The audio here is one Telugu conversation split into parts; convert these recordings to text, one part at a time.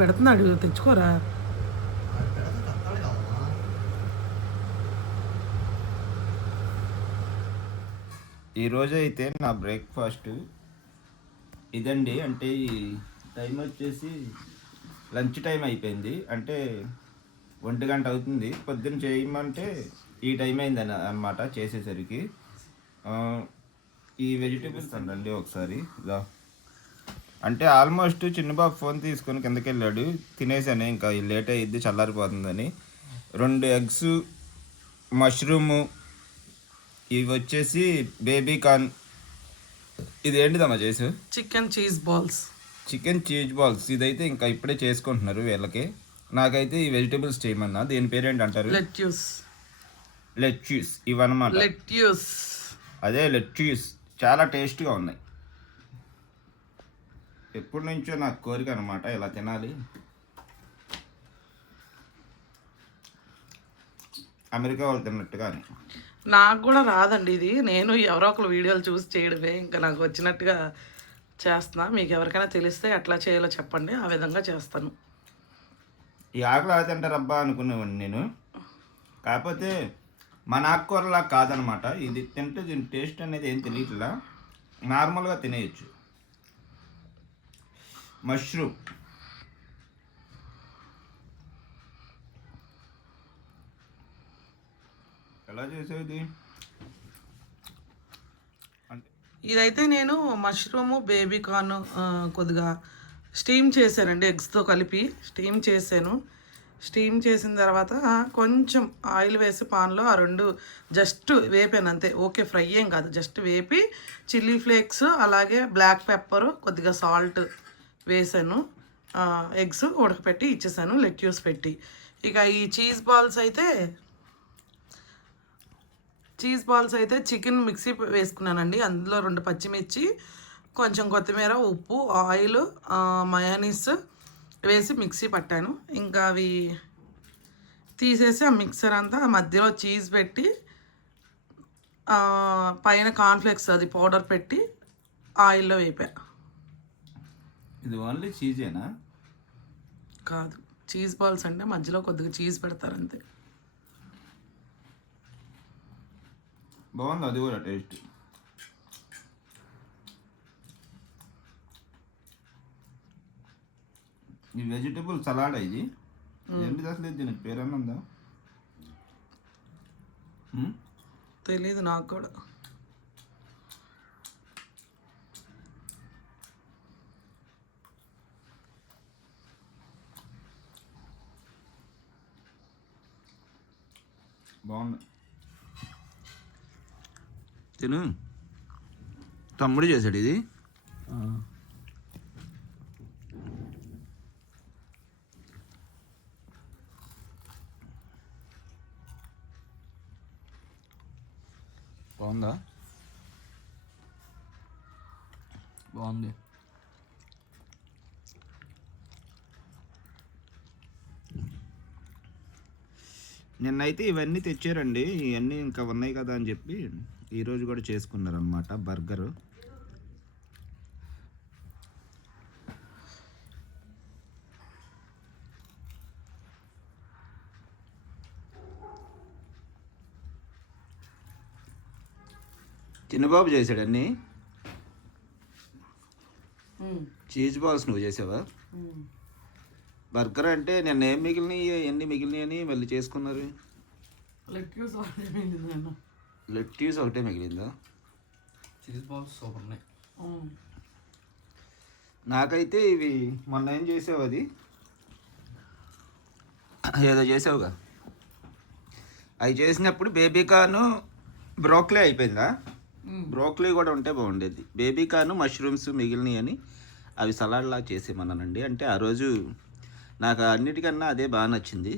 పెడుతున్నాడు తెచ్చుకోరా. ఈరోజు అయితే నా బ్రేక్ఫాస్ట్ ఇదండి అంటే ఈ టైం వచ్చేసి లంచ్ టైం అయిపోయింది. అంటే ఒంటి గంట అవుతుంది. పొద్దున్న చేయమంటే ఈ టైం అయింది అని అనమాట చేసేసరికి ఈ వెజిటేబుల్స్ అండి ఒకసారి. ఇదా. అంటే ఆల్మోస్ట్ చిన్నబాబు ఫోన్ తీసుకొని కిందకి వెళ్ళాడు. తినేసాను. ఇంకా లేట్ అయ్యిద్ది చల్లారిపోతుందని. రెండు ఎగ్స్ మష్రూము ఇవి వచ్చేసి బేబీ కార్న్. ఇది ఏంటిదమ్మా చేసు? Chicken cheese balls. Chicken cheese balls. ఇదైతే ఇంకా ఇప్పుడే చేసుకుంటున్నారు వీళ్ళకి. నాకైతే ఈ వెజిటేబుల్స్ చేయమన్నా. దీని పేరేంటి అంటారు లెట్యూస్. లెట్యూస్. ఇవన్నమాట. లెట్యూస్. అదే లెట్యూస్. చాలా టేస్ట్గా ఉన్నాయి. ఎప్పటి నుంచో నాకు కోరిక అనమాట ఇలా తినాలి? అమెరికా వాళ్ళు తిన్నట్టుగానే. నాకు కూడా రాదండి ఇది. నేను ఎవరో ఒకరు వీడియోలు చూసి చేయడమే ఇంకా నాకు వచ్చినట్టుగా చేస్తున్నా. మీకు ఎవరికైనా తెలిస్తే ఎట్లా చేయాలో చెప్పండి. ఆ విధంగా చేస్తాను. ఈ ఆకులు అలా తింటారబ్బా అనుకునేవాడిని నేను. కాకపోతే మన ఆకుకూరలా కాదనమాట ఇది తింటే దీని టేస్ట్ అనేది ఏం తెలియట్లా. నార్మల్గా తినేయచ్చు. మష్రూమ్. ఎలా చేసేది ఇదైతే నేను మష్రూము బేబీ కార్న్ కొద్దిగా స్టీమ్ చేశానండి ఎగ్స్తో కలిపి స్టీమ్ చేశాను. స్టీమ్ చేసిన తర్వాత కొంచెం ఆయిల్ వేసి పాన్లో ఆ రెండు జస్ట్ వేపాను అంతే. ఓకే ఫ్రై ఏం కాదు. జస్ట్ వేపి చిల్లీ ఫ్లేక్స్ అలాగే బ్లాక్ పెప్పర్ కొద్దిగా సాల్ట్ వేసాను. ఎగ్స్ ఉడకపెట్టి ఇచ్చేసాను లెట్యూస్ పెట్టి. ఇక ఈ చీజ్ బాల్స్ అయితే చీజ్ బాల్స్ అయితే చికెన్ మిక్సీ వేసుకున్నానండి. అందులో రెండు పచ్చిమిర్చి కొంచెం కొత్తిమీర ఉప్పు ఆయిల్ మయానీస్ వేసి మిక్సీ పట్టాను. ఇంకా అవి తీసేసి ఆ మిక్సర్ అంతా మధ్యలో చీజ్ పెట్టి పైన కాన్ఫ్లెక్స్ అది పౌడర్ పెట్టి ఆయిల్లో వేపా. ఇది ఓన్లీ చీజేనా కాదు. చీజ్ బాల్స్ అంటే మధ్యలో కొద్దిగా చీజ్ పెడతారు అంతే బాగుంది? అది కూడా టేస్ట్ ఈ వెజిటబుల్ సలాడ్ ఇది? ఏంటిది అసలు ఇది? దీనికి పేరన్నా ఉందా? తెలీదు నాకు కూడా. బాగుంది తిను. తమ్ముడు చేశాడు ఇది బాగుందా బాగుంది నిన్నైతే ఇవన్నీ తెచ్చారండి. ఇవన్నీ ఇంకా ఉన్నాయి కదా అని చెప్పి ఈరోజు కూడా చేసుకున్నారనమాట బర్గరు. చిన్నబాబు చేశాడు అన్నీ? చీజ్ బాల్స్ నువ్వు చేసావా? బర్గర్ అంటే నిన్న ఏం మిగిలినాయి ఎన్ని మిగిలినాయి అని మళ్ళీ చేసుకున్నారు. లెట్యూస్ లెట్యూస్ ఒకటే మిగిలిందా? చీజ్ బాల్స్ సూపర్ ఉన్నాయి. నాకైతే ఇవి మొన్న ఏం చేసావు అది? ఏదో చేసావుగా. అవి చేసినప్పుడు బేబీ కార్ను బ్రోక్లీ అయిపోయిందా? బ్రోక్లీ కూడా ఉంటే బాగుండేది. బేబీ కార్ను మష్రూమ్స్ మిగిలినవి అని అవి సలాడ్లా చేసేమన్నానండి. అంటే ఆ రోజు నాకు అన్నిటికన్నా అదే బాగా నచ్చింది.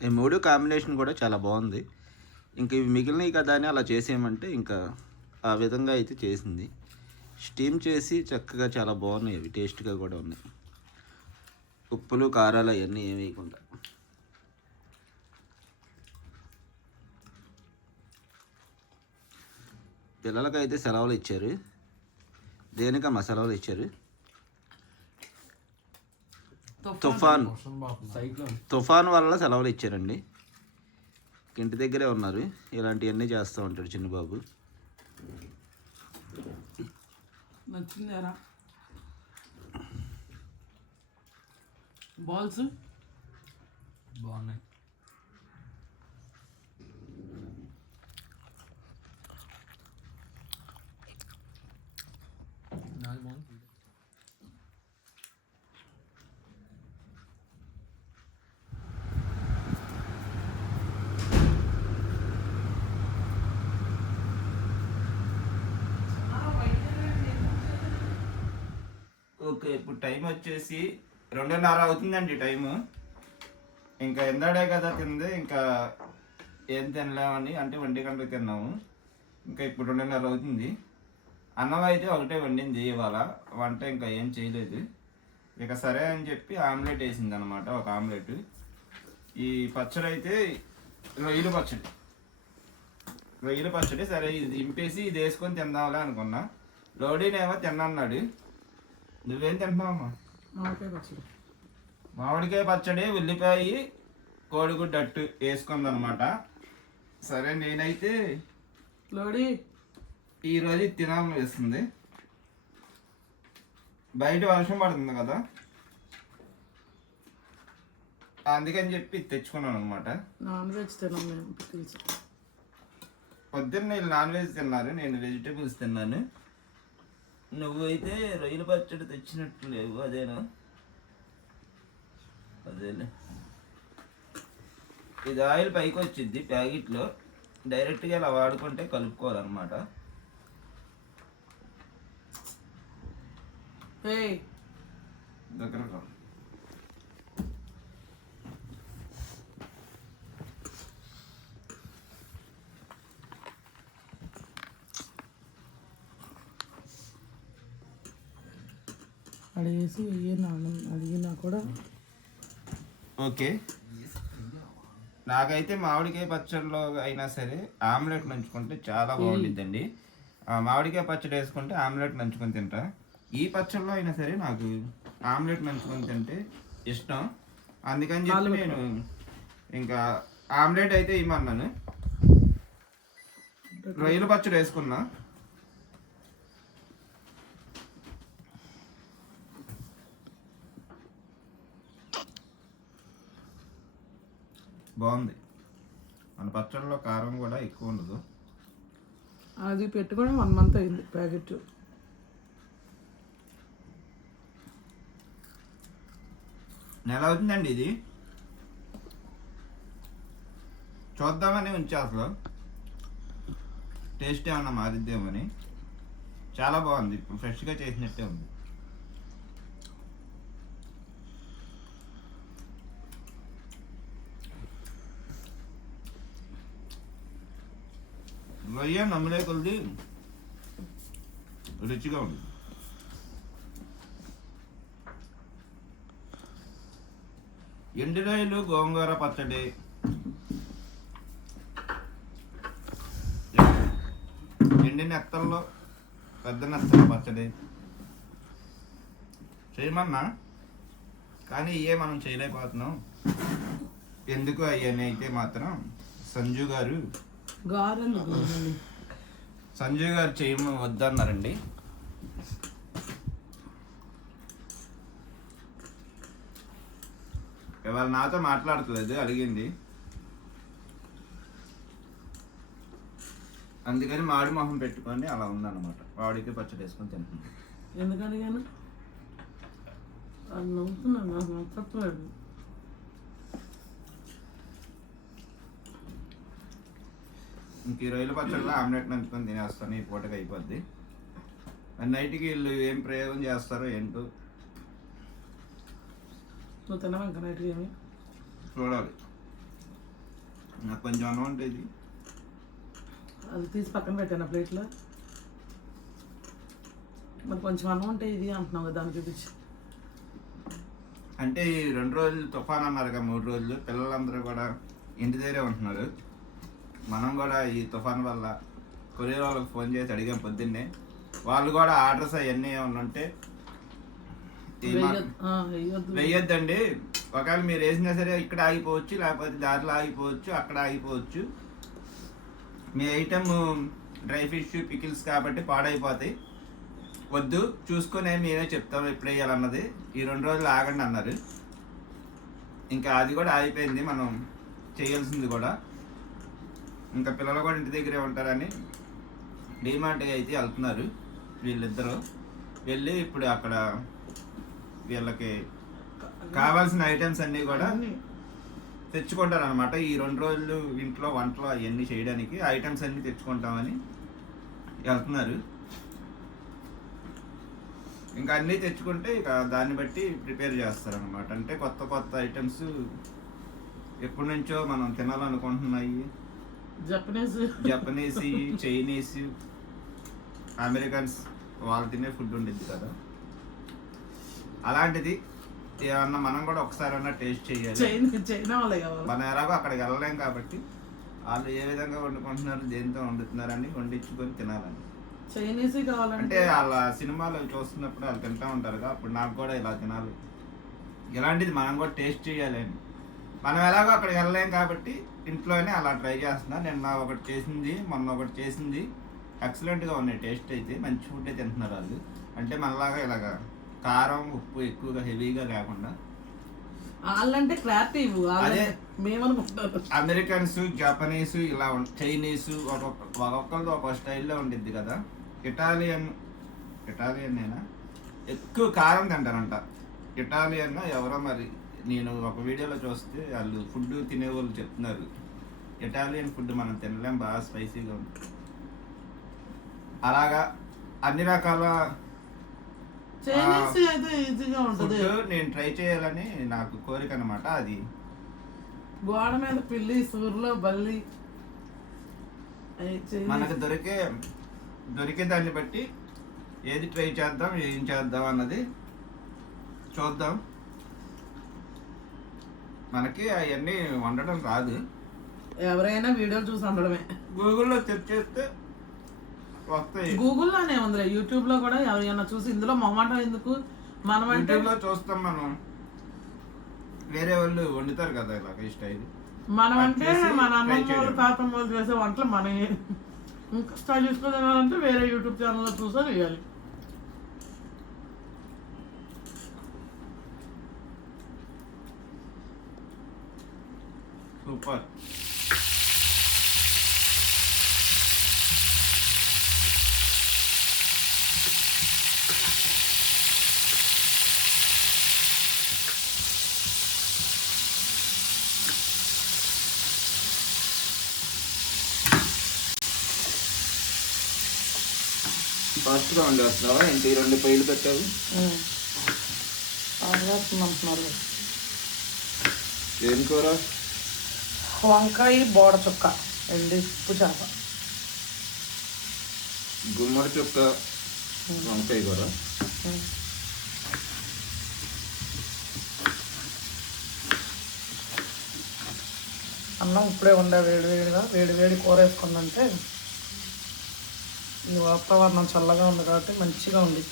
ఈ మూడు కాంబినేషన్ కూడా చాలా బాగుంది. ఇంక ఇవి మిగిలినవి కదా అని అలా చేసేయమంటే ఇంకా ఆ విధంగా అయితే చేసింది. స్టీమ్ చేసి చక్కగా చాలా బాగున్నాయి అవి టేస్ట్గా కూడా ఉన్నాయి. ఉప్పులు కారాలు అవన్నీ ఏమి వేయకుండా. పిల్లలకైతే సెలవులు ఇచ్చారు. దేనిక మా సెలవులు ఇచ్చారు? తుఫాన్ సైక్లోన్. తుఫాన్ వల్ల సెలవులు ఇచ్చారండి. ఇంటి దగ్గరే ఉన్నారు. ఇలాంటివన్నీ చేస్తూ ఉంటాడు చిన్నబాబు. నచ్చిందారా? బాల్స్? బాగున్నాయి నాది బాగుంది ఓకే ఇప్పుడు టైం వచ్చేసి రెండున్నర అవుతుందండి టైము. ఇంకా ఎందాడే కదా తింది ఇంకా ఏం తినలేమని అంటే వండి గంటలకు తిన్నాము. ఇంకా ఇప్పుడు రెండున్నర అవుతుంది. అన్నం అయితే ఒకటే వండింది ఇవాళ వంట ఇంకా ఏం చేయలేదు. ఇక సరే అని చెప్పి ఆమ్లెట్ వేసింది అనమాట ఒక ఆమ్లెట్. ఈ పచ్చడి అయితే రొయ్యలు పచ్చడి. రొయ్యలు పచ్చడి సరే ఇది దింపేసి ఇది వేసుకొని తిందాంలే అనుకున్నా. లోడీనేమో తిన్నాడు. నువ్వేం తింటున్నావమ్మా మామిడికాయ పచ్చడి. మామిడికాయ పచ్చడి ఉల్లిపాయ కోడిగుడ్డు అట్టు వేసుకుందనమాట. సరే నేనైతే లోడి. ఈరోజు తినాలని వేస్తుంది. బయట వర్షం పడుతుంది కదా. అందుకని చెప్పి తెచ్చుకున్నాను అనమాట నాన్ వెజ్ మేము పొద్దున్న వీళ్ళు నాన్ వెజ్ తిన్నారు నేను వెజిటేబుల్స్ తిన్నాను. నువ్వైతే రొయ్యల పచ్చడి తెచ్చినట్టు లేవు అదేనా? అదేలే. ఇది ఆయిల్ పైకి వచ్చింది ప్యాకెట్లో. డైరెక్ట్గా ఇలా వాడుకుంటే కలుపుకోవాలన్నమాట. దగ్గర అడిగేసి అడిగినా కూడా ఓకే. నాకైతే మామిడికాయ పచ్చడిలో అయినా సరే ఆమ్లెట్ నంచుకుంటే చాలా బాగుంటుందండి మామిడికాయ పచ్చడి వేసుకుంటే ఆమ్లెట్ నంచుకొని తింటా. ఈ పచ్చడిలో అయినా సరే నాకు ఆమ్లెట్ నంచుకొని తింటే ఇష్టం. అందుకని చెప్పి నేను ఇంకా ఆమ్లెట్ అయితే ఇమ్మన్నాను. రొయ్యల పచ్చడి వేసుకున్నా. బాగుంది. మన పచ్చడిలో కారం కూడా ఎక్కువ ఉండదు. అది పెట్టుకొని వన్ మంత్ అయింది ప్యాకెట్. నెల అవుతుందండి ఇది. చూద్దామని ఉంచా అసలు. టేస్ట్ ఏమన్నా మారిద్దేమని. చాలా బాగుంది. ఇప్పుడు ఫ్రెష్గా చేసినట్టే ఉంది. రొయ్య నమ్మలే కొద్ది రుచిగా ఉంది ఎండురాయలు గోంగూర పచ్చడి ఎండి నెత్తల్లో పెద్ద నెత్తల పచ్చడి చేయమన్నా కానీ ఇవే మనం చేయలేకపోతున్నాం ఎందుకు అయ్యని అయితే మాత్రం సంజు గారు సంజయ్ గారు చేయమ వద్దన్నారండి. ఇవాళ నాతో మాట్లాడట్లేదు అడిగింది. అందుకని మాడి మొహం పెట్టుకొని అలా ఉందన్నమాట. వాడికి పచ్చడి వేసుకొని తింటుంది ఎందుకని కానీ నవ్వుతున్నాను నాకు నచ్చట్లేదు. ఇంక ఈ రొయ్యల పచ్చడిలో ఆమ్లెట్ నంచుకొని తినేస్తాను ఈ పూటకి అయిపోద్ది. మరి నైట్కి వీళ్ళు ఏం ప్రయోగం చేస్తారో ఏంటో నువ్వు తినవా ఇంకా నైట్ ఏమి? చూడాలి. నాకు కొంచెం అన్నం ఉంటుంది అది తీసి పక్కన పెట్టాను ప్లేట్లో. మరి కొంచెం అన్నం ఉంటే ఇది అంటున్నావు కదా దాన్ని చూపించి. అంటే ఈ రెండు రోజులు తుఫాన్ అన్నారు కదా మూడు రోజులు పిల్లలందరూ కూడా ఇంటి దగ్గరే ఉంటున్నారు. మనం కూడా ఈ తుఫాన్ వల్ల కొరియర్ వాళ్ళకి ఫోన్ చేసి అడిగాం పొద్దున్నే. వాళ్ళు కూడా ఆర్డర్స్ అవన్నీ ఏమైనా ఉంటే వెయ్యొద్దండి. ఒకవేళ మీరు వేసినా సరే ఇక్కడ ఆగిపోవచ్చు లేకపోతే దారిలో ఆగిపోవచ్చు అక్కడ ఆగిపోవచ్చు. మీ ఐటమ్ డ్రై ఫిష్ పికిల్స్ కాబట్టి పాడైపోతాయి. వద్దు చూసుకొని మేమే చెప్తాం ఎప్పుడు వేయాలన్నది. ఈ రెండు రోజులు ఆగండి అన్నారు. ఇంకా అది కూడా ఆగిపోయింది మనం చేయాల్సింది కూడా. ఇంకా పిల్లలు కూడా ఇంటి దగ్గరే ఉంటారని డిమార్ట్కి అయితే వెళ్తున్నారు వీళ్ళిద్దరూ. వెళ్ళి ఇప్పుడు అక్కడ వీళ్ళకి కావాల్సిన ఐటమ్స్ అన్నీ కూడా. తెచ్చుకుంటారు అనమాట ఈ రెండు రోజులు ఇంట్లో వంటలు అవన్నీ చేయడానికి ఐటమ్స్ అన్నీ తెచ్చుకుంటామని వెళ్తున్నారు. ఇంకా అన్నీ తెచ్చుకుంటే ఇక దాన్ని బట్టి ప్రిపేర్ చేస్తారు అనమాట అంటే కొత్త కొత్త ఐటమ్స్ ఎప్పటి నుంచో మనం తినాలనుకుంటున్నాయి. జపనీస్ జపనీస్ చైనీస్ అమెరికన్స్ వాళ్ళు తినే ఫుడ్ ఉండిద్ది కదా. అలాంటిది ఏమన్నా మనం కూడా ఒకసారి టేస్ట్ చేయాలి. చైనా మనం ఎలాగో అక్కడికి వెళ్ళలేం కాబట్టి వాళ్ళు ఏ విధంగా వండుకుంటున్నారు దేంతో వండుతున్నారని వండించుకొని తినాలని చైనీస్ అంటే కావాలంటే వాళ్ళ సినిమాలు చూస్తున్నప్పుడు వాళ్ళు తింటూ ఉంటారు కదా అప్పుడు నాకు కూడా ఇలా తినాలి. ఇలాంటిది మనం కూడా టేస్ట్ చేయాలి అని మనం ఎలాగో అక్కడికి వెళ్ళలేం కాబట్టి ఇంట్లోనే అలా ట్రై చేస్తున్నా. నిన్న ఒకటి చేసింది మొన్న ఒకటి చేసింది. ఎక్సలెంట్గా ఉన్నాయి. టేస్ట్ అయితే మంచి ఫుడ్ తింటున్నారు వాళ్ళు. అంటే మనలాగా ఇలాగా కారం ఉప్పు ఎక్కువగా హెవీగా లేకుండా వాళ్ళంటే వాళ్ళంటే అదే. అమెరికన్స్ జపనీస్ ఇలా చైనీస్ ఒక్కొక్క ఒక్కొక్కరిది ఒక స్టైల్లో ఉండిద్ది కదా. ఇటాలియన్ ఇటాలియన్ నేనా? ఎక్కువ కారం తింటారంట. ఇటాలియన్ ఎవరో మరి నేను ఒక వీడియోలో చూస్తే వాళ్ళు ఫుడ్ తినే వాళ్ళు చెప్తున్నారు. ఇటాలియన్ ఫుడ్ మనం తినలేం బాగా స్పైసీగా ఉంది. అలాగా అన్ని రకాల చైనీస్ అయితే ఈజీగా ఉంటది. ఫుడ్ నేను ట్రై చేయాలని నాకు కోరిక అనమాట అది. గోడ మీద పిల్లి సూర్లో బల్లి. మనకు దొరికే దొరికే దాన్ని బట్టి ఏది ట్రై చేద్దాం ఏం చేద్దాం అన్నది చూద్దాం. మనకి అవన్నీ వండడం రాదు ఎవరైనా వీడియోలు చూసి ఉండడమే గూగుల్లో సెర్చ్ చేస్తే వస్తాయి. గూగుల్లోనే ఉందిలే యూట్యూబ్లో కూడా ఎవరైనా చూసి ఇందులో మొహమాటం ఎందుకు? మనం అంటే యూట్యూబ్లో చూస్తాం మనం. వేరే వాళ్ళు వండుతారు కదా ఇలాగ ఈ స్టైల్. మనం అంటే మన try అమ్మమ్మ వాళ్ళు చేయడం. తాతమ్మ వాళ్ళు చేసే వంటలు మన ఇంకా స్టైలిష్గా తినాలంటే వేరే యూట్యూబ్ ఛానల్లో చూసా వేయాలి సూపర్ ఫాస్ట్గా వండేస్తున్నావా ఇంక ఈ రెండు పొయ్యిలు పెట్టావు? ఏం కూర? వంకాయ బోడ చుక్క ఎండి ఉప్పు చేప. గుమ్మడి చుక్క వంకాయ కూర. అన్నం ఇప్పుడే ఉండే వేడి వేడిగా వేడి వేడి కూర వేసుకుందంటే ఈ వాతావరణం చల్లగా ఉంది కాబట్టి మంచిగా ఉంది.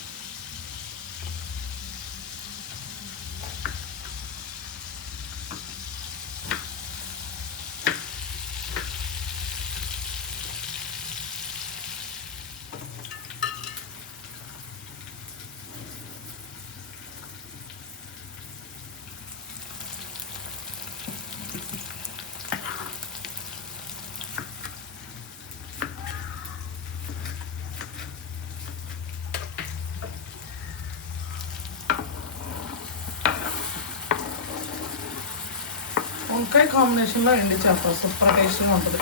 వంకాయ కాంబినేషన్లో ఎండి చేప సూపర్ టేస్ట్గా ఉంటుంది.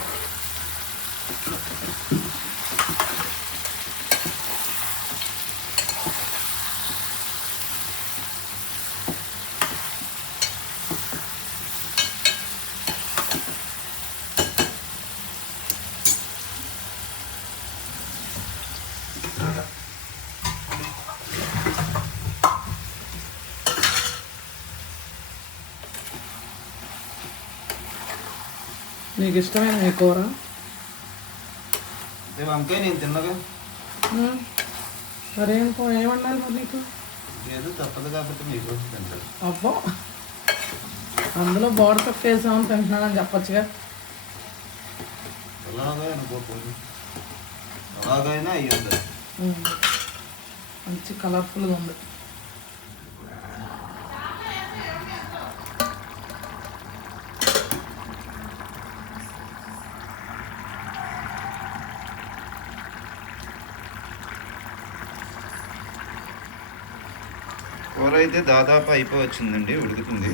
నీకు ఇష్టమైన ఈ కూర వంకాయ నేను తిన్నగా. మరేం కూ- ఏం వండాలి మరి నీకు? ఏదో తప్పదు కాబట్టి మీకోసం తింటారు అబ్బో. అందులో బోర్డు తొక్క వేసామని తింటున్నానని చెప్పొచ్చుగా. అలాగే అనుకోకూడదు అలాగైనా అయ్యింది ఉమ్. మంచి కలర్ఫుల్గా ఉంది. కూర అయితే దాదాపు అయిపోవచ్చిందండి ఉడుకుతుంది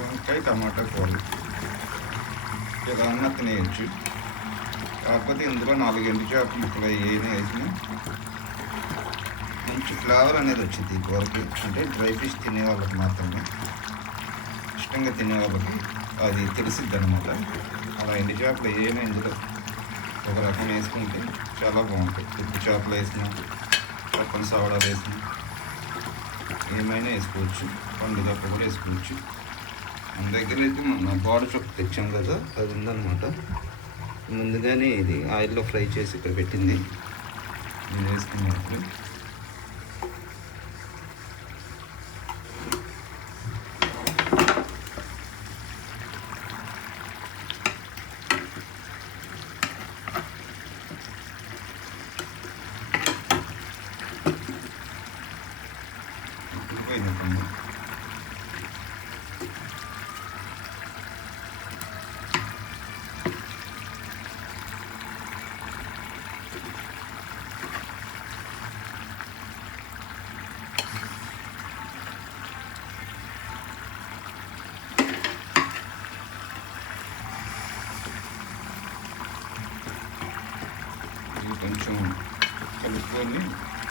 వంకాయ టమాటా కూర ఇలా అన్న తినేయచ్చు కాకపోతే ఇందులో నాలుగు ఎండు చేప ముక్కలు ఏమైనా వేసినా మంచి ఫ్లేవర్ అనేది వచ్చింది ఈ కూరకి. అంటే డ్రై ఫిష్ తినే వాళ్ళకి మాత్రమే. ఇష్టంగా తినే వాళ్ళకి అది తెలిసిద్ది అనమాట అలా ఎండు చేపలు ఏమైనా ఇందులో ఒక రకం వేసుకుంటే చాలా బాగుంటాయి. ఉప్పు చేపలు వేసినా పక్కన సవడాలు వేసినా ఏమైనా వేసుకోవచ్చు. పండుగ కూడా వేసుకోవచ్చు. మన దగ్గర అయితే మన బాడీ చొక్క తెచ్చాం కదా అది ఉందన్నమాట. ముందుగానే ఇది ఆయిల్లో ఫ్రై చేసి ఇక్కడ పెట్టింది నేను. వేసుకున్నప్పుడు పోయింది ఇవి కొంచెం కలుపుకొని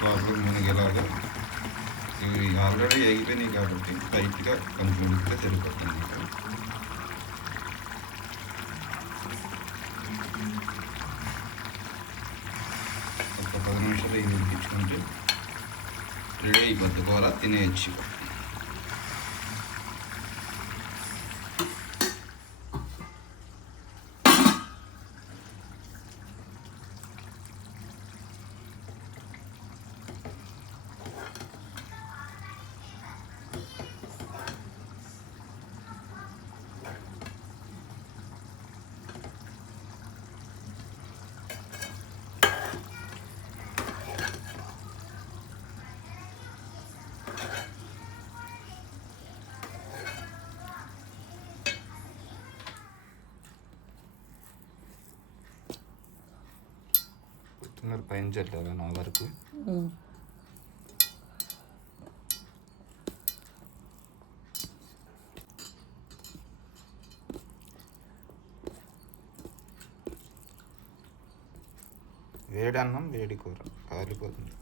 లోపల మునిగేలాగా ఇవి ఆల్రెడీ ఎగిపోయినాయి కాబట్టి టైట్గా కొంచెం ఉడికితే సరిపోతుంది. ఒక పది నిమిషాలు ఇవి ఉడికించుకుంటే రెడీ అయిపోద్ది. కూర తినేయచ్చు. కొత్తిమీర పైన చల్లాలి నా వరకు? ఉమ్. వేడి అన్నం వేడి కూర. కాలిపోతుంది.